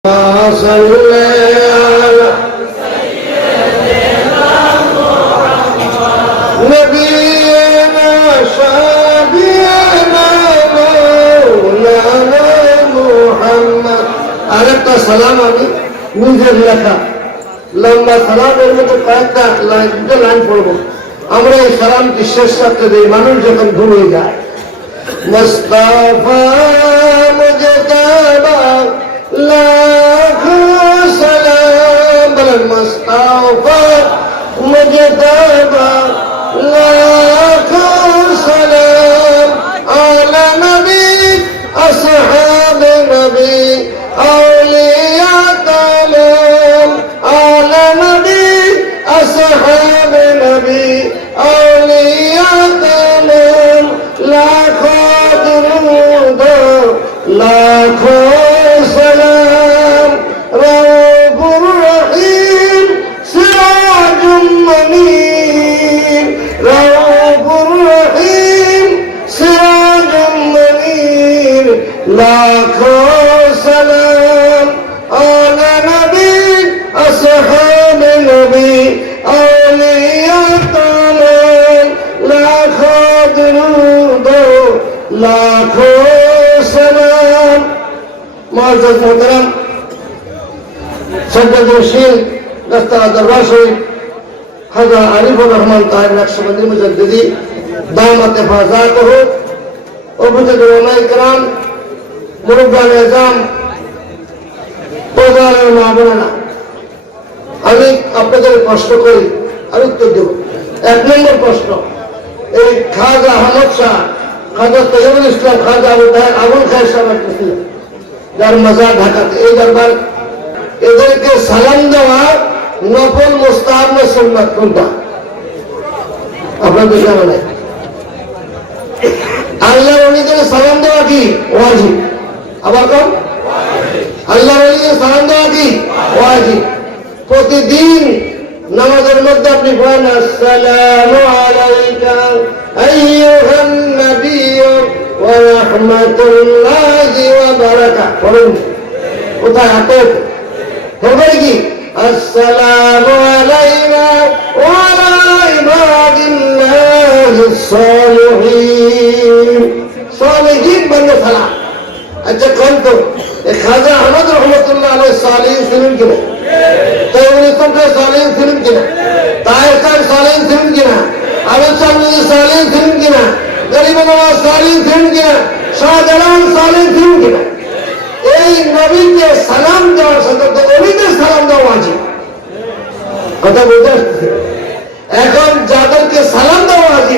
আরেকটা সালাম আমি নিজের লেখা লম্বা সালামের মতো কয়েকটা লাইন পড়বো। আমরা এই সালামটি শেষ করতে দিই মানুষ যখন ভুলে যায়। মুস্তাফা মুজতাবা লাখো সালাম বলেন, মুস্তাফা মুজতাবা লাখো সালাম আলা নবী আসহাবে নবী আউলিয়া তামাম আলা নবী আসহাবে নবী আউলিয়া তামাম লাখো দুরূদ লাখো সালাম রউফুর রহিম সিরাজুম মুনীর রউফুর রহিম সিরাজুম মুনীর লাখো সালাম আলা নবী আসহাবে নবী আউলিয়া তামাম লাখো দুরূদ লাখো সালাম। মুআজ্জাজ মুহতারাম সজ্জাদুল দস্তা দরবার শরীফ খাজা আরিফুর রহমান তাহের নকশবন্দি মুজাদ্দিদি দামাত হেফাজতুহু উপস্থিত উলামায়ে কেরাম মুরব্বিয়ানে আযম প্রধানের মা বোনেরা, আমি আপনাদের প্রশ্ন করি আর উত্তর দেব। 1 নম্বর প্রশ্ন, এই খাজা আহমদ শাহ খাজা তৈয়বুল ইসলাম খাজা আবু তাহের আবুল খায়ের সাহেব ছিলেন, যার মাজার ঢাকাতে। এই দরবার এদেরকে সালাম দেওয়া নফল মুস্তাহাব না সুন্নাত কোনটা আপনাদের জানা নাই? আল্লাহর ওলিদের সালাম দেওয়া কি ওয়াজিব? আবার কোন? আল্লাহর ওলিদের সালাম দেওয়া কি ওয়াজিব। প্রতিদিন নামাজের মধ্যে আপনি পড়েন আসসালামু আলাইকা আইয়ুহান নাবিয়্যু ওয়া রাহমাতুল্লাহি ওয়া বারাকাতুহু পড়েন। কোথায় হাতে হবে কি আসসালামু আলাইনা ওয়া আলা ইবাদিল্লাহিস সালিহিন সালিহিন বন্ধ সালাম। আচ্ছা কোন তো খাজা আহমদ রহমাতুল্লাহ আলাইহি সালিহিন ছিলেন কিনা? তৈয়বুল ইসলাম সালিহিন ছিলেন কিনা? তাহের সাহেব সালিহিন ছিলেন কিনা? আবুল সাহেব সালিহিন ছিলেন কিনা? গরিবুল নওয়াজ সালিহিন ছিলেন কিনা? শাহজালাল সালিহিন ছিলেন কিনা? এই নবীকে সালাম দেওয়ার সাথে ওলিদের সালাম দেওয়া আছে। কথা বলতে আসছে। এখন যাদেরকে সালাম দেওয়া আছে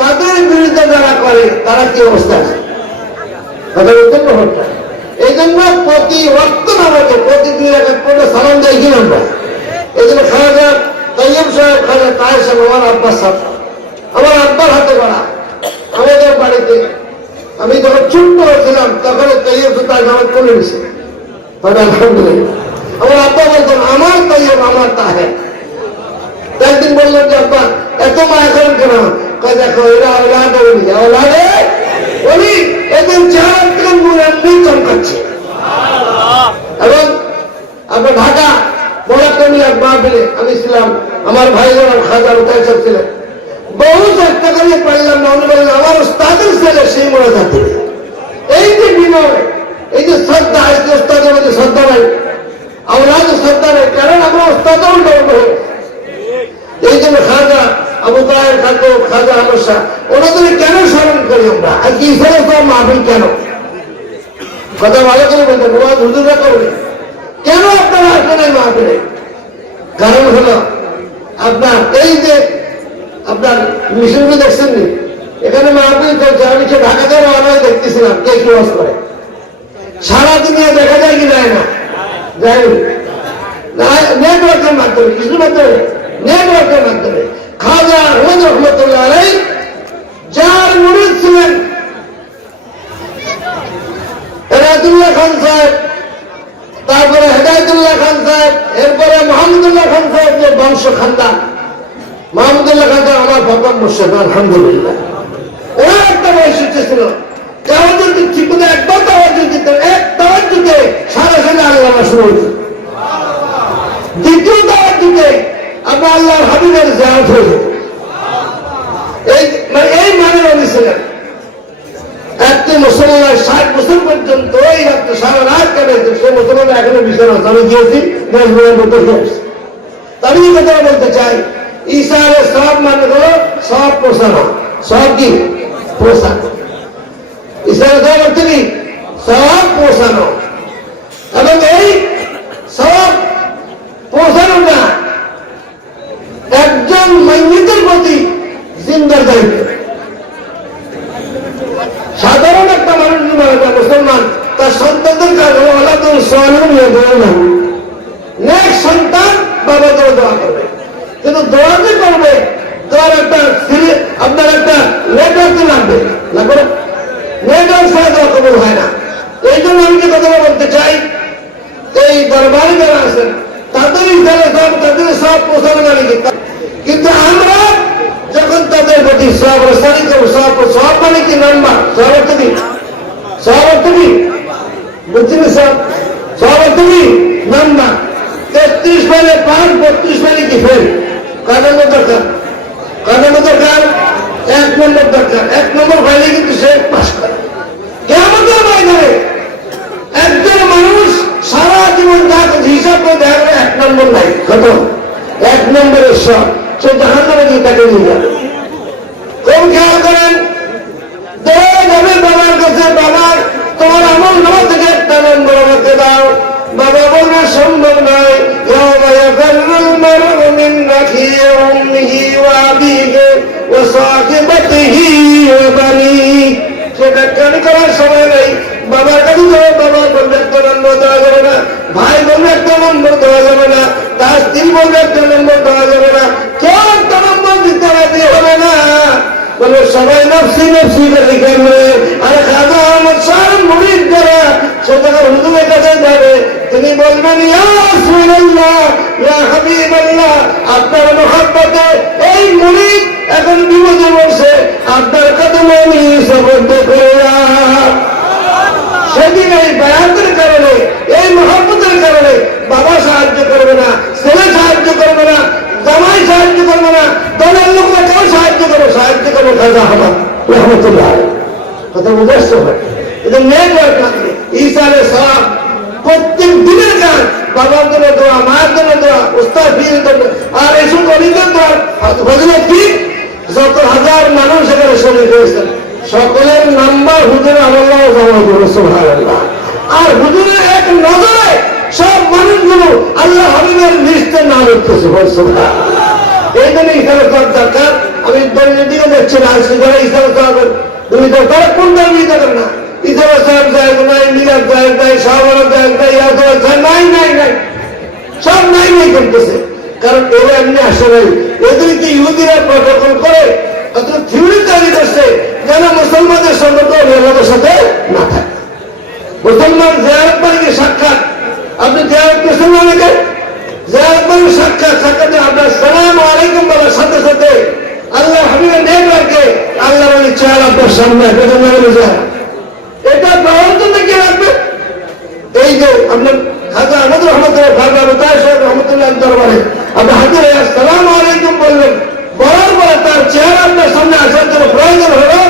তাদের বিরুদ্ধে যারা করে তারা কি অবস্থা আছে? কথা বলতে ব্যাপারটা এই জন্য প্রতি ওয়াক্ত নামাজে প্রতি 2 রাকাত পড়ে সালাম দেয় কিনা আমরা? এই জন্য খাজা তৈয়ব সাহেব খাজা তাহের সাহেব আমার আব্বার সাথে, আমার আব্বার হাতে করা আমাদের বাড়িতে আমি যখন ছোট্ট ছিলাম তখন তৈয়ব তার নামাজ করে নিছে। আলহামদুলিল্লাহ আমার আব্বা বলতেন আমার তৈয়ব আমার তাহের। একদিন বললেন যে আব্বা এত মায়া করেন কেন? দেখো এরা ওলাদে ওলি ওলাদে ওলি, এদের চেহারা থেকে নূর এমনি চমকাচ্ছে। এবং আপনার ঢাকা বড় কমিয়া মাহফিলে আমি ছিলাম, আমার ভাইরা খাজা উঠাই সব ছিলেন। বহু চেষ্টা করে পারলাম না, উনি বললেন আমার ওস্তাদের ছেলে সেই মনে থাকতে। এই যে বিনয়, এই যে শ্রদ্ধা, এই যে ওস্তাদের মধ্যে শ্রদ্ধা নাই, আওলাদের শ্রদ্ধা নেই, কারণ আমরা ওস্তাদও উল্টো। এই জন্য খাজা আবু তাহের খাজা আহমদ শাহ ওনাদের কেন স্মরণ করি আমরা? আর কি সমস্ত মাহফিল কেন? কথা ভালো করে বলতে ওয়াজ হুজুররা করবে কেন আপনারা আসবেন এই মাহফিলে? কারণ হলো আপনার এই যে আপনার মিশনগুলো দেখছেন নি, এখানে মাহফিল চলছে। আমি সে ঢাকাতে রওনা দেখতেছিলাম কে কি ওয়াজ করে। সারা দুনিয়া দেখা যায় কি যায় না? যায় না, নেটওয়ার্কের মাধ্যমে, কিছুর মাধ্যমে নেটওয়ার্কের মাধ্যমে। খাজা আহমদ রহমতুল্লাহ আলাইহি যার মুরিদ ছিলেন এনায়েতুল্লাহ খান সাহেব, তারপরে হেদায়েতুল্লাহ খান সাহেব, এরপরে মাহমুদুল্লাহ খান সাহেব, যে বংশ খানদান। মাহমুদুল্লাহ খান সাহেব আমার প্রথম মুর্শিদ, আলহামদুলিল্লাহ। ওনার একটা বৈশিষ্ট্য ছিল যে আমাদের ঠিক একবার তাওয়াজ্জুহ দিতেন, এক তাওয়াজ্জুহকে সারা থেকে আল্লাহ শুরু হয়েছে। দ্বিতীয় দাওয়াত দিতে আমরা আল্লাহর হাবিবের জিয়ারত হয়েছে। এই মানের উনি ছিলেন। একটি মুসলমান 60 বছর পর্যন্ত এই রাত্রে সারা রাত কাটাইছে, সে মুসলমান এখনো বিছানা আছে। আমি গিয়েছি আমি এই কথা বলতে চাই, ঈসা আলাইহিস সালাম মানে হলো সব পৌঁছানো। সব কি পৌঁছানো, ঈসা আলাইহিস সালাম অর্থ কি সব পৌঁছানো। এবং এই সব পৌঁছানোটা একজন মাইয়িতের প্রতি জিন্দার দায়িত্ব। সাধারণ একটা মানুষ যদি মুসলমান, তার সন্তানদের কাজ হলো আল্লাহুল সালিহুন নেক্সট সন্তান বাবা ধরে দোয়া করবে। কিন্তু দোয়া যে করবে, দোয়ার একটা আপনার একটা নেটওয়ার্ক লাগবে, লাগবে না? নেটওয়ার্ক ছাড়া দোয়া কবুল হয় না। এই জন্য আমি যে কথাটা বলতে চাই, এই দরবারে যারা আছেন তাদেরই তাদের সব পৌঁছানো জানি, কিন্তু আমরা যখন তাদের প্রতি সব রসানি করবো, সব মানে কি নাম্বার, সব অর্থ কি, সব অর্থ কি বুঝছেন? সব অর্থ কি নাম্বার। 33 মানে 5, 32 মানে কি ফেল। কাদের দরকার, কাদের দরকার 1 নম্বর দরকার। 1 নম্বর পাইলে কিন্তু সে পাস করে। কিয়ামতের ময়দানে একজন মানুষ সারা জীবন হিসাব করে দেখা গেল 1 নম্বর নাই, কত 1 নম্বরের সব, সে জাহান্নামে গিয়ে তাকে নিয়ে যাবে। কোন খেয়াল করেন, যাবে বাবার কাছে, বাবার তোমার আমল নামা থেকে 1 নম্বর আমাকে দাও। বাবা বলবে সম্ভব নয়। সেটা কেন করার সময় নেই। বাবার কাছে যাবে, বাবা বলবে 1 নম্বর দেওয়া যাবে না, ভাই বলবে 1 নম্বর দেওয়া যাবে না, তার স্ত্রী বলবে 1 নম্বর দেওয়া যাবে না, কেউ 1 নম্বর দিতে রাজি হবে না। বলে সবাই নফসি নফসি করে খেলবে। আর খাজা আহমদ শাহ মুরিদ যারা, সে যখন হুজুরের কাছে যাবে, তিনি বলবেন ইয়া রাসূলুল্লাহ, ইয়া হাবিবাল্লাহ, আপনার মহব্বতে এই মুরিদ এখন বিপদে পড়ছে, আপনার কদমে আমি সবর্দ করলাম। সেদিন এই বায়াতের কারণে, এই মহব্বতের কারণে বাবা সাহায্য করবে না, ছেলে সাহায্য করবে না, জামাই সাহায্য করবে না, দলের লোকরা কেউ সাহায্য করবে, সাহায্য করবে খাজা আহমদ রহমতুল্লাহ। কথা বুঝতে হবে। এটা নেটওয়ার্ক লাগবে। ঈসা আলাইহিস সালাম প্রত্যেক দিনের কাজ, বাবার জন্য দোয়া, মায়ের জন্য দোয়া, উস্তাদ পীরের জন্য, আর এসব অনেকের দোয়া ফজিলত কি, যত হাজার মানুষ এখানে শরীর হয়েছেন সকলের নাম্বার হুজুর আল্লাহ জমা করবে, সুবহানাল্লাহ। আর হুজুরের এক নজরে সব মানুষগুলো আল্লাহ হাবিবের লিস্টে নাম উঠতেছে, সুবহানাল্লাহ। এই জন্য ইসলামের দরকার। আমি দিকে দেখছি না, যারা ইসলামের দরকার তুমি তো তারা কোন ধর্মই দেবেন না। ইসলামের সাহেব সাহেব নাই, মিলাদ সাহেব নাই, শাহবানা সাহেব নাই, ইয়াদুল্লাহ সাহেব নাই, নাই নাই, সব নাই নাই করতেছে। কারণ এরা এমনি আসে নাই, এদেরকে ইহুদিরা প্রটোকল করে অত থিওরি তৈরি করছে যেন মুসলমানদের সম্পর্ক আমাদের সাথে না থাকে। মুসলমান জিয়ারত মানে সাক্ষাৎ, আপনি জিয়ারত করছেন অনেকে, জিয়ারত মানে সাক্ষাৎ, সাক্ষাতে আপনার সালাম আলাইকুম বলার সাথে সাথে আল্লাহ হাবিবের নেটওয়ার্কে আল্লাহ বলে চেহারা আপনার সামনে এটা পাওয়ার জন্য কে রাখবে? এই যে আপনার খাজা আহমদ রহমতুল্লাহ দরবারে আপনি হাজির আসসালাম আলাইকুম বললেন, বলার পরে তার চেহারা আপনার সামনে আসার জন্য প্রয়োজন হলো,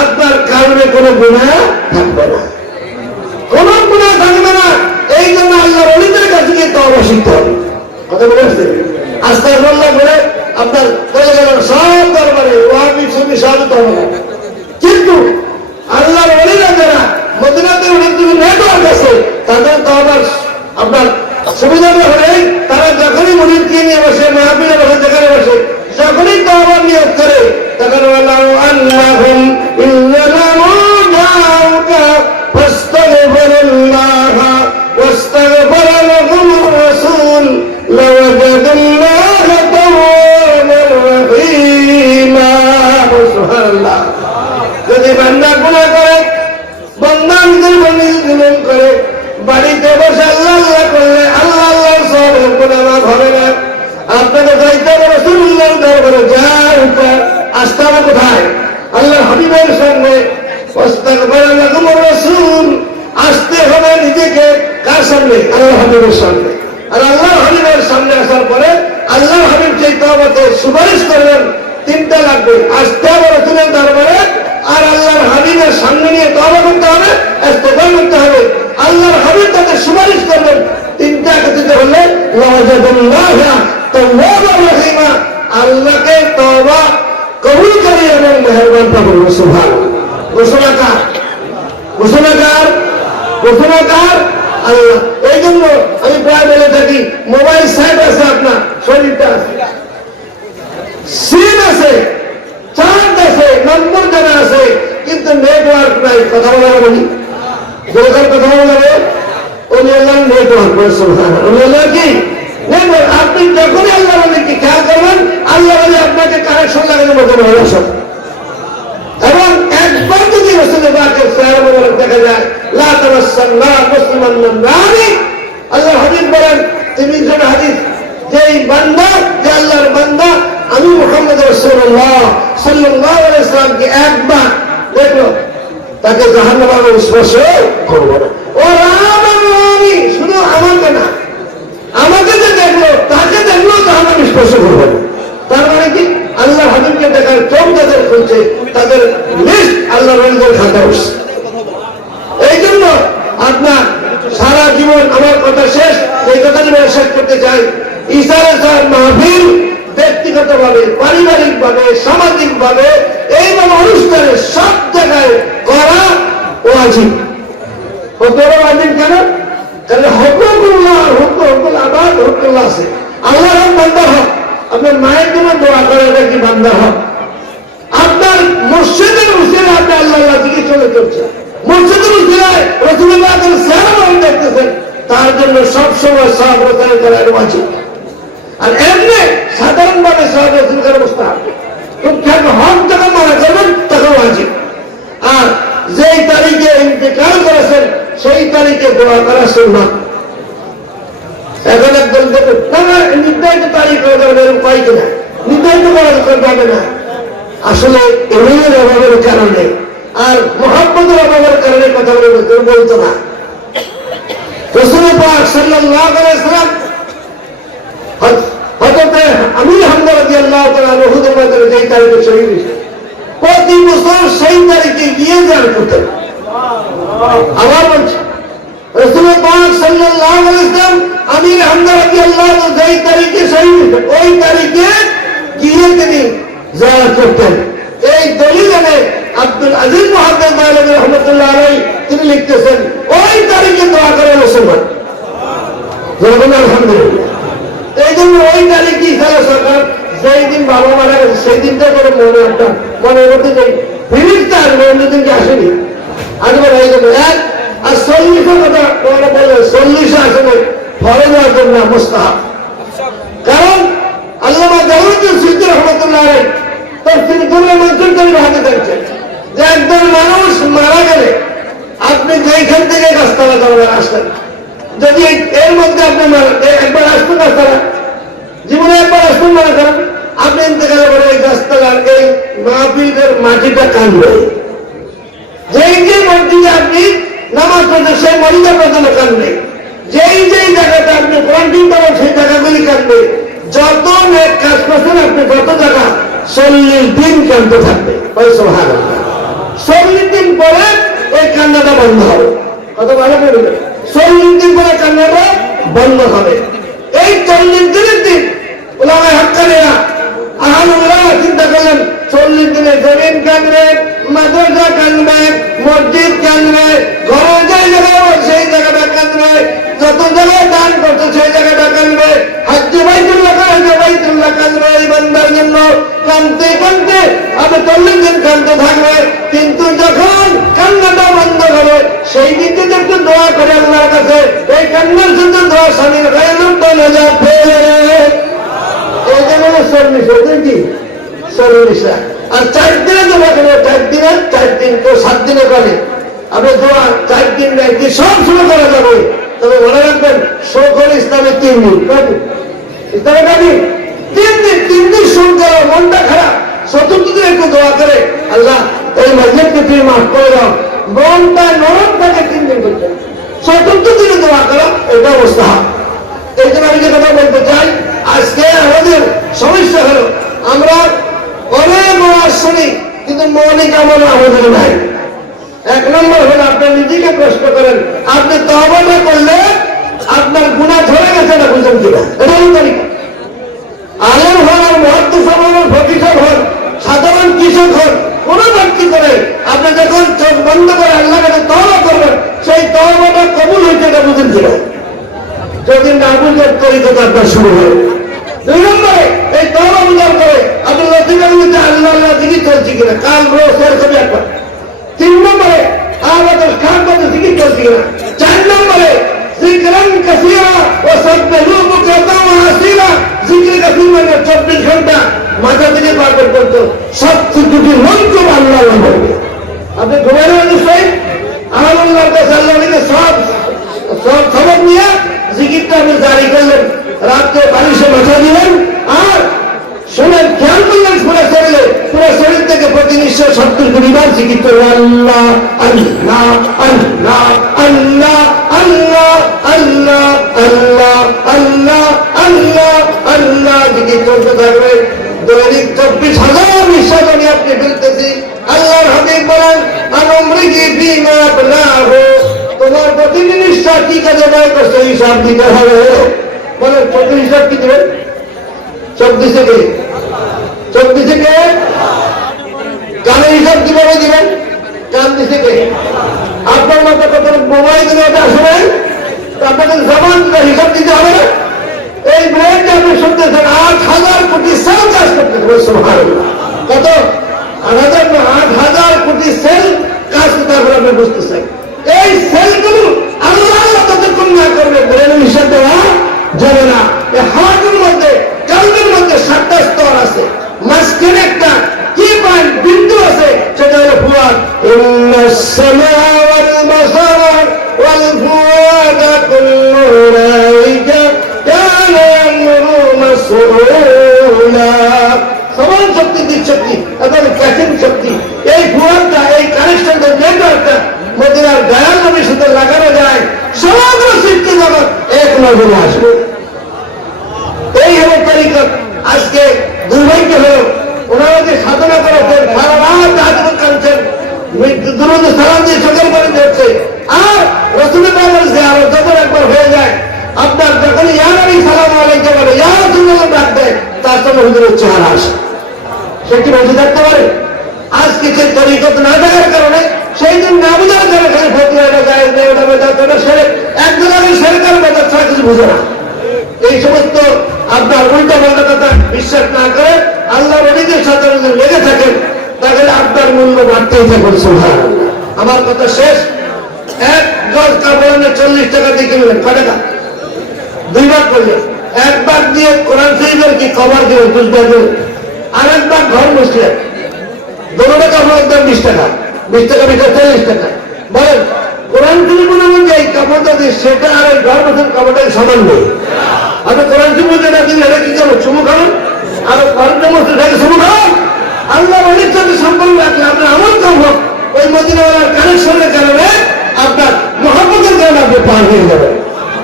আপনার কারণে কোনো গুনাহ থাকবে না, কোনো গুনাহ থাকবে না। এই জন্য আল্লাহ ওলিদের কাছে গিয়ে তওবা শিখতে হবে। কথা বলে আসছে আস্তাগফিরুল্লাহ বলে আপনার চলে গেলেন সব দরবারে, ওয়াহাবি সুন্নি সব তওবা। কিন্তু আল্লাহর ওলিরা যারা মদিনাতে অনেক নেটওয়ার্ক আছে, তাদের তওবার আপনার সুবিধা হলে তারা যখনই মুরিদকে নিয়ে বসে, মাহফিলে বসে, যেখানে বসে, যখনই তওবার নিয়ত করে, তখন আল্লাহুম ইন্নালাহু জাউকা ফাস্তাগফিরুল্লাহ ওয়াস্তাগফার লাহুমুর রাসূল লাওয়াজাদুল্লাহ তাওয়াবার রহিমা। সুবহানাল্লাহ। যদি বান্দা গুনাহ করে, বান্দা নিজের গুনাহ করে, বাড়িতে বসে আল্লাহ আল্লাহ করলে আল্লাহ আল্লাহ সব গুনাহ মাফ হবে না। আপনাকে যাইতে হবে রাসূলুল্লাহর হাবিবের সামনে। আর আল্লাহর হাবিবের সামনে আসার পরে আল্লাহর হাবিব সেই তওবাতে সুপারিশ করলেন, তিনটা লাগবে, আসতে হবে রাসূলের দরবারে, আর আল্লাহর হাবিবের সামনে নিয়ে তওবা করতে হবে, ইস্তেগফার করতে হবে। আল্লাহর হাবিব তাকে সুপারিশ করলেন, তিনটা একত্রিত হলে ওয়াজাদাল্লাহা তাওয়াবার রহিমা, আল্লাহকে তওবা কবুলকারী এবং মেহেরবান প্রভু। সুবহানাল্লাহ। ঘোষণাকার ঘোষণাকার ঘোষণাকার আল্লাহ। এই জন্য আমি প্রায় বলে থাকি, মোবাইল সাইট আছে, আপনার শরীরটা আছে, সিম আছে, চার্জ আছে, নম্বর জানা আছে, কিন্তু নেটওয়ার্ক নাই। কথা বলা বলি দরকার, কথা বলা যাবে উনি আল্লাহ নেটওয়ার্ক। সুবহানাল্লাহ। কি নেটওয়ার্ক? আপনি যখনই আল্লাহ কি খেয়াল করবেন, আল্লাহ আপনাকে কানেকশন লাগাতে বলতে পারবেন সব। এবং একবার যদি রাসূলের পাকের চেহারা মোবারক দেখা যায়, লা তামাসসান্না মুসলিমান মিন নারি, আল্লাহর হাবিব বলেন, তিনি যেন হাদিস, যেই বান্দা, যে আল্লাহর বান্দা আমি মুহাম্মদ রাসূলুল্লাহ সাল্লাল্লাহু আলাইহি ওয়াসাল্লামকে একবার দেখলো, তাকে জাহান্নামে স্পর্শ করবে না। ও রামানি, শুধু আমাকে না, আমাকে যে দেখলো, তাকে দেখলো জাহান্নামে স্পর্শ করবে না। তার মানে কি? আল্লাহ হাবিবকে দেখার চোখ যাদের খুলছে, তাদের লিস্ট আল্লাহ রহমতের খাতা উঠছে। এই জন্য আপনার সারা জীবন, আমার কথা শেষ, এই কথা আমি শেষ করতে চাই, ঈসা আলাইহিস মাহফিল ব্যক্তিগতভাবে, পারিবারিকভাবে, সামাজিকভাবে, এইভাবে অনুষ্ঠানে সব জায়গায় করা ওয়াজিব। হকর ওয়াজিব কেন? কারণ হুকুকুল্লাহ, হুকুকুল আবাদ, হুকুকুল্লাহ আছে। আল্লাহর বান্দা হক, আপনার মায়ের জন্য দোয়া করে, এটা কি বান্দা হক? আপনার মসজিদের উসিলায় আপনি আল্লাহ দিকে চলে চলছে, মসজিদের উসিলায় রাসূলুল্লাহ সাল্লাল্লাহু আলাইহি ওয়াসাল্লাম দেখতেছেন, তার জন্য সবসময় সওয়াব রচনা করা ওয়াজিব। আর এমনি সাধারণভাবে সওয়াব রচনা করা মুস্তাহাব। খুব খেয়াল, হক যখন মারা করবেন তখন ওয়াজিব। আর যেই তারিখে ইন্তেকাল করেছেন সেই তারিখে দোয়া করা সুন্নাত। এখন একদম দেখুন, নির্ধারিত তারিখ হয়ে যাবে, এরকম পাই কিনা, নির্ধারিত করা যাবে না। আসলে এর অভাবের কারণে আর মুহাব্বতের অভাবের কারণে কথা বলতো না। রাসূল পাক সাল্লাল্লাহু আলাইহি ওয়াসাল্লাম হযরত আমির হামজা রাদিয়াল্লাহু তাআলা উহুদের ময়দানে যেই তারিখে শহীদ হয়েছে, প্রতি বছর সেই তারিখে গিয়ে যান করতেন। আবার বলছি, রাসূল পাক সাল্লাল্লাহু আলাইহি ওয়াসাল্লাম আমির হামজা রাদিয়াল্লাহু তাআলা যেই তারিখে শহীদ হয়েছে, ওই তারিখে গিয়ে তিনি জিয়ারত করতেন। এই দলিল এনে আব্দুল আজিজ মুহাদ্দিস মাওলানা রাহমাতুল্লাহ আলাইহি তিনি লিখতেছেন, ওই তারিখে দোয়া করে মুসলমান। আলহামদুলিল্লাহ। এই জন্য ওই তারিখে ইসরায়েল সরকার যেই দিন বাবা মারা গেছে সেই দিনটা করে মনে একটা মনের মধ্যে যে ফিরিস্তা আসবে, অন্যদিন কি আসেনি, আসবে না। এই জন্য এক আর 40 কথা ওরা বলবে, 40 আসলে ফরজ আসবে না, মুস্তাহাব। কারণ আল্লামা জালালউদ্দিন সিদ্দিকী রাহমাতুল্লাহ আলাইহি তাফসীর দুরুল মানসুর হাতে দেখছেন যে একজন মানুষ মারা গেলে আপনি যেখান থেকে গাছতলা যাবেন আসলেন, যদি এর মধ্যে আপনি একবার আসবেন গাছতলা, জীবনে একবার আসবেন মনে করেন, আপনি ইন্তেকালের পরে এই গাছতলার এই মাহফিলের মাটিটা কানবে, যেই যে মসজিদে আপনি নামাজ পড়ছেন সেই মসজিদে পর্যন্ত কানবে, যেই জায়গাটা আপনি কোয়ারেন্টাইন করেন সেই জায়গাগুলি কানবে। যত নেক কাজ করছেন আপনি যত জায়গা 40 দিন কান্দতে থাকবে। 40 দিন পরে এই কান্নাটা বন্ধ হবে। কত ভালো করবে, 40 দিন পরে কান্নাটা বন্ধ হবে। এই 40 দিনের দিন ওলামায়ে হাক্কানিরা আহলুল্লাহ চিন্তা করলেন, 40 দিনে জমিন কাঁদবে, মাদ্রাসা কাঁদবে, মসজিদ কাঁদবে, ঘরে যে জায়গায় সেই জায়গাটা কাঁদবে, যত জায়গায় দান করছে সেই জায়গাটা কাঁদবে, হজ্জে বাইতুল্লাহ কাঁদবে। এই বান্দার জন্য কাঁদতে কাঁদতে আমি 40 দিন কাঁদতে থাকবে। কিন্তু যখন কান্নাটা বন্ধ হবে সেই দিকে একটু দোয়া করে আল্লাহর কাছে, এই কান্নার জন্য দোয়া স্বামীর গায়ে চলে যাবে। এই জন্য 40 কি 40 আর 4 দিনে দোয়া করে, 4 দিনে 4 দিন তো 7 দিনে করে আপনি দোয়া 4 দিন নাকি সব শুরু করা যাবে। তবে মনে রাখবেন, সকল ইসলামে 3 দিন, ইসলামে কয়দিন? 3 দিন। 3 দিন শুরু করা, মনটা খারাপ, 4th দিন একটু দোয়া করে, আল্লাহ এই মসজিদকে তুমি মাফ করে দাও, মনটা নরম থাকে 3 দিন করতে। চতুর্থ দিনে দোয়া করা এটা অবস্থা। এই জন্য আমি যে কথা বলতে চাই, আজকে আমাদের সমস্যা হলো আমরা অনেক ওয়াজ শুনি কিন্তু মৌলিক আমল আমাদের নাই। এক নম্বর হলো আপনি নিজেকে প্রশ্ন করেন, আপনি তওবা করলে আপনার গুনাহ ধরে গেছে না বুঝেন কিনা, এটা হলো তরিকা। আলেম হন আর মুহাদ্দিস হন আর ফকিহ হন সাধারণ কৃষক হন কোন ব্যক্তি করে আপনি যখন চোখ বন্ধ করে আল্লাহর কাছে তওবা করবেন সেই তওবাটা কবুল হয়েছে এটা বুঝেন কিনা। যদি না বুঝেন তরিকাটা আপনার শুরু হয়। দুই নম্বরে এই তওবা বুঝার পরে আপনি লতিকার মধ্যে আল্লাহ আল্লাহ জিকির চলছে কিনা, কাল রোজ ছবি একবার। তিন নম্বরে আমাদের খান মধ্যে জিকির চলছে কিনা। চার নম্বরে জিকরান কাসীরা ওয়া সাব্বিহু বুকরাতান ওয়া আসীলা, জিকির কাসীর মানে 24 ঘন্টা মাথা থেকে পার করত সব ত্রুটি মন্ত্র আল্লাহ বলবে। আপনি ঘুমানো নিশ্চয় আল্লাহর কাছে আল্লাহকে সব খবর নিয়ে জিকিরটা আপনি জারি করলেন, রাত্রে বালিশে মাথা দিলেন আর শোনেন খেয়াল করলেন পুরো শরীরে, পুরো শরীর থেকে প্রতি নিঃশ্বাস 70 কোটি বার জিকির করলেন আল্লাহ আল্লাহ আল্লাহ আল্লাহ আল্লাহ আল্লাহ আল্লাহ আল্লাহ আল্লাহ আল্লাহ জিকির করতে থাকবে। দৈনিক 24,000 নিঃশ্বাস আমি আপনি ফেলতেছি। আল্লাহর হাবিব বলেন আনমৃগি বিমা বলাহু, তোমার প্রতিটি নিঃশ্বাস কি কাজে ব্যয় করছে হিসাব দিতে হবে। বলেন প্রতি হিসাব কি দেবেন? চোখ দিছে কে? চোখ দিছে কে? কানের হিসাব কিভাবে দিবেন? কান দিছে কে? আপনার মতো কত মোবাইল দিলে এটা আসবে আপনাদের জবান হিসাব দিতে হবে না। এই ব্রেনটা আপনি শুনতেছেন 8,000 কোটি সেল কাজ করতেছে। কত? 8,000 না 8,000 কোটি সেল কাজ করতে হবে। আপনি বুঝতেছেন এই সেলগুলো আল্লাহ ততক্ষণ না করবে ব্রেনের হিসাব দেওয়া যাবে না। এই হার্টের মধ্যে কালবের মধ্যে 7টা স্তর আছে, মাঝখানে একটা কি পয়েন্ট বিন্দু আছে সেটা হলো ফুয়াদ। ইন্নাস সামিআ ওয়াল বাসারা ওয়াল ফুয়াদা কুল্লু উলাইকা কানা আমরু মাসউলা। সমান শক্তি, দিক শক্তি এবং ক্যাচিং শক্তি, এই ফুয়াদটা এই কানেকশনটা নেটওয়ার্কটা মদিনার দয়াল নবীর সাথে লাগানো যায়, সমগ্র সৃষ্টি জগৎ এক নজরে আসবে। এই হলো তরিকত। আজকে দুর্ভাগ্য হলো ওনারা যে সাধনা করেছেন সারা রাত হাজরত কাঁদছেন, দুরুদ সালাম দিয়ে সকাল করে যাচ্ছে আর রাসূলের পাকের জিয়ারত যখন একবার হয়ে যায় আপনার যখন ইয়া নবী সালাম আলাইকুম বলে ইয়া রাসূলুল্লাহ ডাক দেয় তার সামনে হুজুরের চেহারা আসে। সে কি বসে থাকতে পারে? আজকে যে তরিকত না থাকার কারণে সেই দিন না বোঝার কারণে ফতুয়াটা যায় ওটা বেদাত ওটা সেরে এক জায়গায় সেরে কারো বেদাত ছাড়া কিছু বুঝে না। এই সমস্ত আপনার উল্টা পাল্টা কথা বিশ্বাস না করে আল্লাহ নবীদের সাথে লেগে থাকেন, তাহলে আপনার মূল্য বাড়তেই থাকুন। সুবহানাল্লাহ। আমার কথা শেষ। এক গজ কাপড় 40 টাকা দিয়ে কিনবেন, কয় টাকা? 2 ভাগ করলেন, এক ভাগ দিয়ে কোরআন শরীফের কি কভার দিলেন 20 টাকা, আর এক ভাগ ঘর বসলেন, দুটো কাপড় একদম 20 টাকা, 20 টাকা 40 টাকা। বলেন কোরআন শরীফ অনুযায়ী কাপড়টা দিয়ে সেটা আর ওই ঘর বসেন কাপড়টা সমান নেই। আপনি কোরআন শরীফ যেটা দিন এটা কি করবো? চুমু খাবেন আর ঘরটা বসে থাকে চুমু খাবেন। আল্লাহ অনেক সাথে সম্পর্ক রাখলে আপনার আমল কম হোক, ওই মদিনাওয়ালার কানেকশনের কারণে আপনার মহব্বতের কারণে আপনি পার হয়ে যাবেন।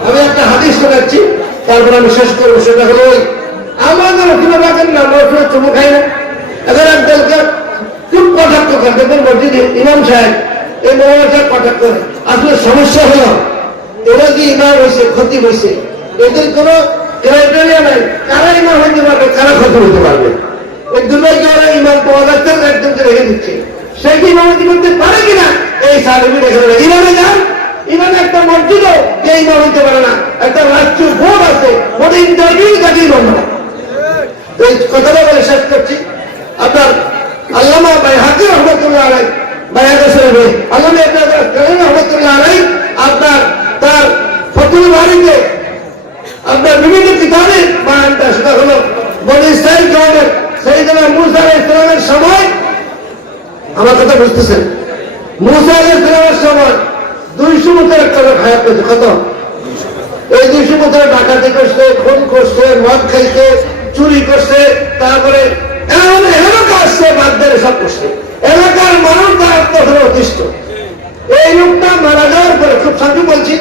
আমি একটা হাদিস শোনাচ্ছি তারপর আমি শেষ করবো। সেটা হলো ওই আমাদের ওখানে রাখেন না, আমরা ওখানে চুমু খাই না। এদের একদলকে খুব কটাক্ষ করে দেখবেন মসজিদে ইমাম সাহেব এই মহারাজ সাহেব কটাক্ষ করে। আসলে সমস্যা হলো এরা কি ইমাম হয়েছে ক্ষতি হয়েছে, এদের কোনো ক্রাইটেরিয়া নাই কারা ইমাম হইতে পারবে কারা ক্ষতি হইতে পারবে। ওই দুর্ভাগ্য ওরা ইমাম পাওয়া যাচ্ছে একজনকে রেখে দিচ্ছে, সে কি ইমামতি করতে পারে কিনা এই সার্টিফিকেট এখানে ইমামে যান। ইমামে একটা মসজিদও কে ইমাম হইতে পারে না, একটা রাষ্ট্রীয় বোর্ড আছে, বোর্ডে ইন্টারভিউ তাকে ইমাম না। এই কথাটা বলে শেষ করছি। আপনার আল্লামা বাইহাকি রহমতুল্লাহ আলাইহি বাইহাকি শরীফে আল্লামা ইবনে কাসির রহমতুল্লাহ আলাইহি আপনার তার ফতুল বারীতে আপনার বিভিন্ন কিতাবের বয়ানটা সেটা হলো বনি ইসরাইল কওমের সাইয়েদনা মূসা আলাইহিস সালামের সময়, আমার কথা বুঝতেছেন, মূসা আলাইহিস সালামের সময় 200 বছর একটা লোক হায়াত পেয়েছে। কত? এই 200 বছর ডাকাতি করছে, খুন করছে, মদ খাইছে, চুরি করছে, তারপরে আসছে বাদদের সব করছে। এলাকার মানুষ তার আত্মহত্যা অতিষ্ঠ। এই লোকটা মারা যাওয়ার পরে খুব সংক্ষেপ বলছি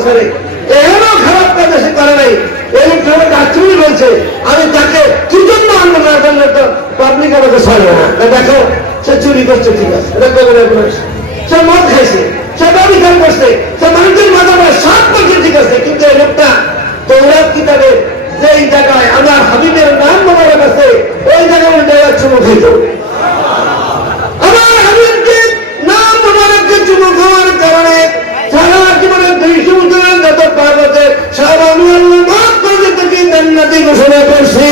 বছরে এমনও খারাপ কাজ সে করে নাই। এই লোকটা ডাক্তারই বলছে আমি তাকে কি জন্য আন্দোলন করলে তো পাবলিক আমাকে ছাড়বে না। দেখো সে চুরি করছে, ঠিক আছে, এটা কবরে করেছে, সে মদ খাইছে, সে ব্যবচার করছে, সে মানুষের মাধ্যমে সব করছে, ঠিক আছে, কিন্তু এই লোকটা তৌরাত কিতাবে যেই জায়গায় আমার হাবিবের নাম মোবারক আছে ওই জায়গায় চুমু খেত। আমার হাবিবকে নাম মোবারককে চুমু খাওয়ার কারণে সারা জীবনের 200 বছরের যত পাপ আছে সব আমি আল্লাহ মাফ করে তাকে জান্নাতি ঘোষণা করছি।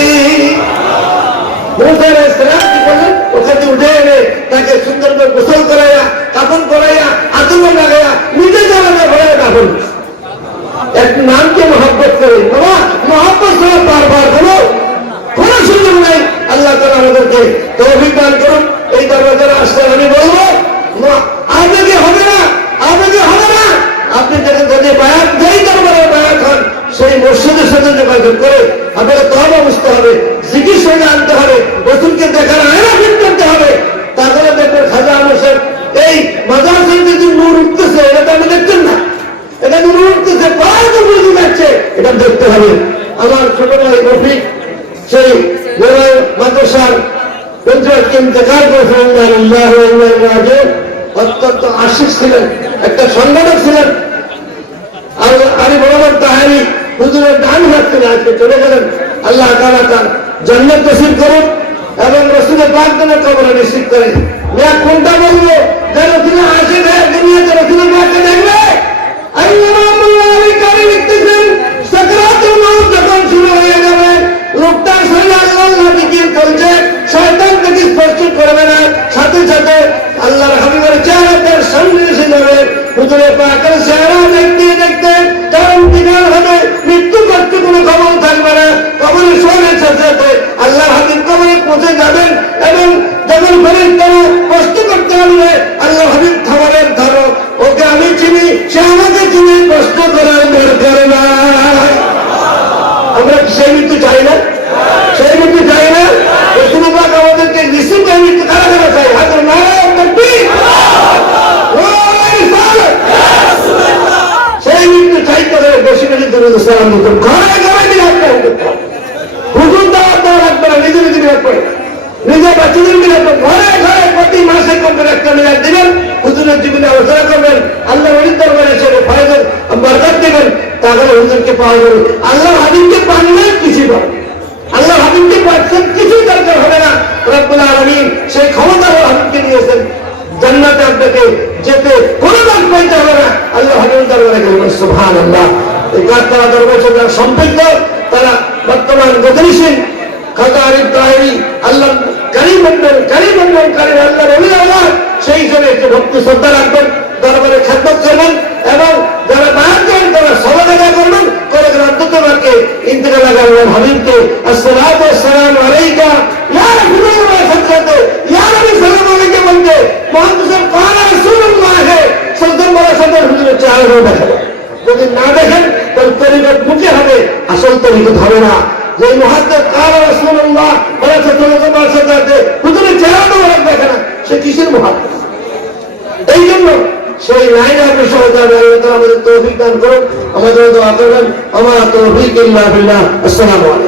মুসা আলাইহিস সালাম কি করলেন? ওখানে উঠে এনে তাকে সুন্দর করে গোসল করাইয়া, কাফন করাইয়া, আতর লাগাইয়া, নিজে জানাতে ভরাইয়া কাফন। এক নামকে মহব্বত করে বাবা, মহব্বত ছাড়া বারবার কোন সুযোগ নাই। আল্লাহ তাআলা আমাদেরকে তৌফিক দান করুন। এই দরবাজারে আসলে আমি বলবো আবেগে হবে না, আবেগে হবে না। আপনি যদি বায়াত যেই দরবারে বায়াত হন সেই মসজিদের সাথে যোগাযোগ করে আপনাকে তওবা বুঝতে হবে, জিকির সঙ্গে আনতে হবে, রাসূলকে দেখার আয়না ফিট করতে হবে। তাহলে দেখবেন খাজা আহমদ এই মাজার থেকে যে নূর উঠতেছে এটা তো আপনি দেখছেন না, এটা নূর উঠতেছে প্রায় তো বুঝে যাচ্ছে, এটা দেখতে হবে। আমার ছোট ভাই রফিক সেই মাদ্রাসার ইন্তেকাল করেছেন, অত্যন্ত আশিক ছিলেন, একটা সংগঠক ছিলেন। আলী বরাবর তাহারি হুজুরের ডান হাত ছিলেন, আজকে চলে গেলেন। আল্লাহ তাআলা তার জান্নাত নসিব করুন এবং রাসূলের পাক যেন কবরে নিশ্চিত করেন। মেয়ে কোনটা বলবো যে রাসূলের আশিক হয়ে দুনিয়াতে রাসূলের মেয়েকে দেখবে। যখন শুরু হয়ে যাবে লোকটার সঙ্গে আল্লাহ জিকির করছে, শয়তান থেকে স্পর্শ করবে না, সাথে সাথে আল্লাহর হাবিবের চেহারাটার সামনে এসে যাবে। হুজুরে পাকের চেহারা দেখতে দেখতে তার ইন্তিকাল হবে, মৃত্যু করতে কোনো খবর থাকবে না। কবরের শোনের সাথে সাথে আল্লাহর হাবিব কবরে পৌঁছে যাবেন এবং যখন ফেরেশতারা কষ্ট করতে হবে আল্লাহ হাবিব খাবারের ধরো ওকে আমি চিনি, সে আমাকে চিনি, কষ্ট করার দরকার নাই। আমরা সেই মৃত্যু চাই না, সেই মৃত্যু চাই না। রসুল পাক আমাদেরকে নিশ্চিত মৃত্যু কারা কারা চাই? হাজার নারায়ণ তাকবীর, সেই মৃত্যু চাইতে হবে। বেশি বেশি দরুদ সালাম দিতে ঘরে ঘরে বিরাট করতে হবে। হুজুর দাওয়াত দেওয়া লাগবে না, নিজে নিজে বিরাট করে, নিজে বাচ্চাদের বিরাট করে, ঘরে ঘরে প্রতি মাসে করবেন একটা বিরাট দিবেন, হুজুরের জীবনে আলোচনা করবেন, আল্লাহ ওলির দরবারে এসে ফায়দার বরকত দেবেন, তাহলে হুজুরকে পাওয়া যাবে। আল্লাহ হাবিবকে পানলে কিছু পাবে, আল্লাহ হাবিবকে পাচ্ছেন কিছুই দরকার হবে না। রব্বুল আলামিন সেই ক্ষমতা হাবিবকে দিয়েছেন, জান্নাতে আপনাকে যেতে কোনো দাম পাইতে হবে না। আল্লাহ হাবিব দরবারে গেলেন, সুবহানাল্লাহ। এই কারখানা দরবারের সাথে সম্পৃক্ত তারা বর্তমান গতিশীল খাজা আরিফ তাহেরি আল্লাহ কারীম আল্লাহ রবি আল্লাহ সেই হিসেবে একটু ভক্তি শ্রদ্ধা রাখবেন, দরবারে খেদমত করবেন এবং যারা বায়াত করেন তারা সবাই আদায় করবেন করে অন্ততকে ইন্তেকাল আল্লাহর হাবিবকে আসসালাতু ওয়াসসালামু আলাইকা ইয়া রাসূলুল্লাহ ফজলতে ইয়া নবী সাল্লাল্লাহু আলাইহি বলতে মুহাম্মদ কানা রাসূলুল্লাহ সাল্লাল্লাহু আলাইহি ওয়াসাল্লাম হুজুরের চেহারা দেখাবো। যদি না দেখেন তাহলে তরিকত মুখে হবে, আসল তরিকত হবে না। যে মুহাদ্দিস কানা রাসূলুল্লাহ সাল্লাল্লাহু আলাইহি ওয়াসাল্লাম হুজুরের চেহারা দেখে না, সে কিসের মুহাদ্দিস? এই জন্য সেই লাইনে আপনি সহযোগিতা আমাদের তৌফিক দান করুন, আমাদের দোয়া করবেন। আমার তৌফিক ইল্লা বিল্লাহ। আসসালামু আলাইকুম।